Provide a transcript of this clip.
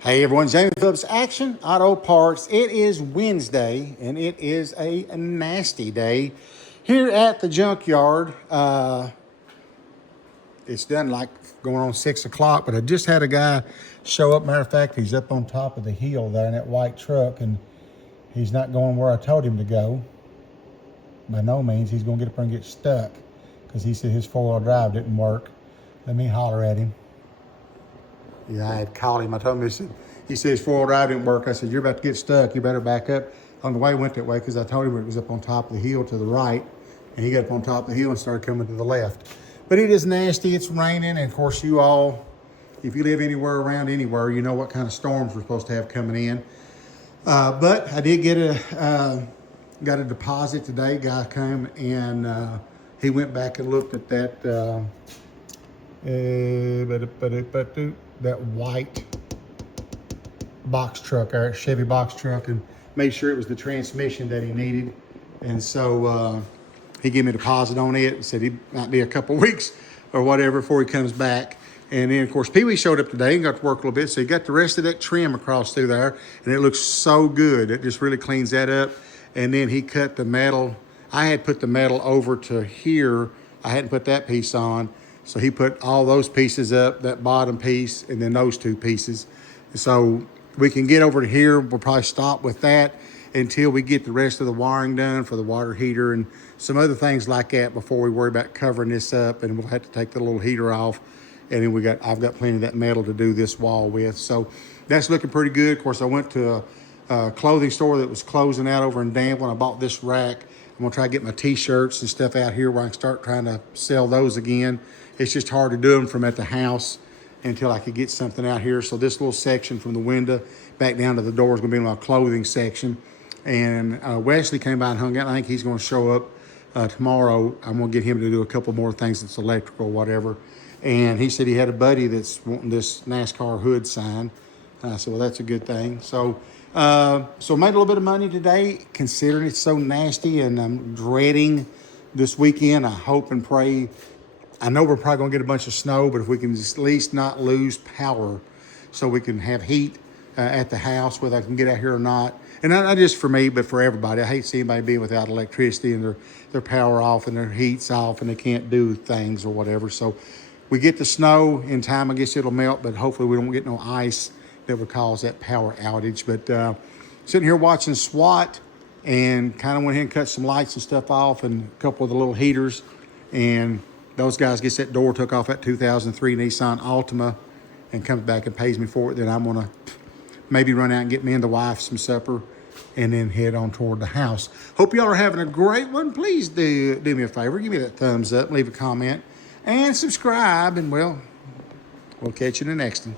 Hey everyone, Jamie Phillips, Action Auto Parts. It is Wednesday and it is a nasty day here at the junkyard. It's done like going on 6 o'clock, but I just had a guy show up. Matter of fact, he's up on top of the hill there in that white truck, and he's not going where I told him to go. By no means. He's going to get up there and get stuck because he said his four-wheel drive didn't work. Let me holler at him. Yeah, I had called him. I told him, he said his four-wheel drive didn't work. I said, you're about to get stuck. You better back up. On the way, he went that way because I told him it was up on top of the hill to the right. And he got up on top of the hill and started coming to the left. But it is nasty. It's raining. And, of course, you all, if you live anywhere around anywhere, you know what kind of storms we're supposed to have coming in. But I did get got a deposit today. Guy came and he went back and looked at that that white box truck, our Chevy box truck, and made sure it was the transmission that he needed. And so he gave me a deposit on it and said he might be a couple weeks or whatever before he comes back. And then, of course, Pee Wee showed up today and got to work a little bit. So he got the rest of that trim across through there, and it looks so good. It just really cleans that up. And then he cut the metal. I had put the metal over to here. I hadn't put that piece on. So he put all those pieces up, that bottom piece, and then those two pieces. So we can get over to here. We'll probably stop with that until we get the rest of the wiring done for the water heater and some other things like that before we worry about covering this up. And we'll have to take the little heater off. And then I've got plenty of that metal to do this wall with. So that's looking pretty good. Of course, I went to a clothing store that was closing out over in Danville. I bought this rack. I'm gonna try to get my t-shirts and stuff out here where I can start trying to sell those again. It's just hard to do them from at the house until I could get something out here. So this little section from the window back down to the door is gonna be my clothing section. And Wesley came by and hung out. I think he's gonna show up tomorrow. I'm gonna get him to do a couple more things that's electrical or whatever. And he said he had a buddy that's wanting this NASCAR hood sign. I said, well, that's a good thing. So made a little bit of money today, considering it's so nasty, and I'm dreading this weekend. I hope and pray. I know we're probably gonna get a bunch of snow, but if we can at least not lose power so we can have heat at the house, whether I can get out here or not. And not just for me, but for everybody. I hate seeing anybody being without electricity and their power off and their heat's off and they can't do things or whatever. So we get the snow in time, I guess it'll melt, but hopefully we don't get no ice that would cause that power outage. But sitting here watching SWAT and kind of went ahead and cut some lights and stuff off and a couple of the little heaters. And those guys gets that door took off that 2003 Nissan Altima and comes back and pays me for it. Then I'm gonna maybe run out and get me and the wife some supper and then head on toward the house. Hope y'all are having a great one. Please do me a favor. Give me that thumbs up, leave a comment, and subscribe. And, well, we'll catch you in the next one.